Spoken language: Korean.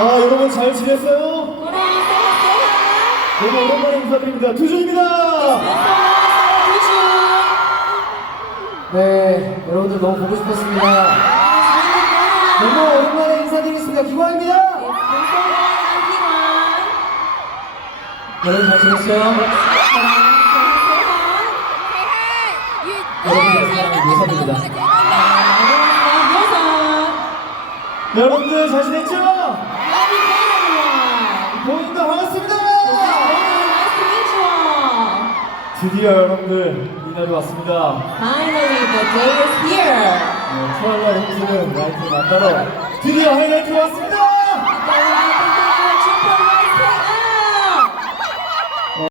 여러분 잘 지냈어요? 너무 오랜만에 인사드립니다. 두준입니다. 네, 여러분들 너무 보고 싶었습니다. 너무 오랜만에 인사드리겠습니다. 기광입니다. 여러분 잘 지냈어요? 여러분들 사랑하는 요섭입니다. 여러분들 잘 지냈죠? 본인도 반갑습니다. 드디어 여러분들 이날이 왔습니다. Finally, the day is here. 네, 트와일라이트 홈즈는 라이트 만나러 드디어 하이라이트 왔습니다. The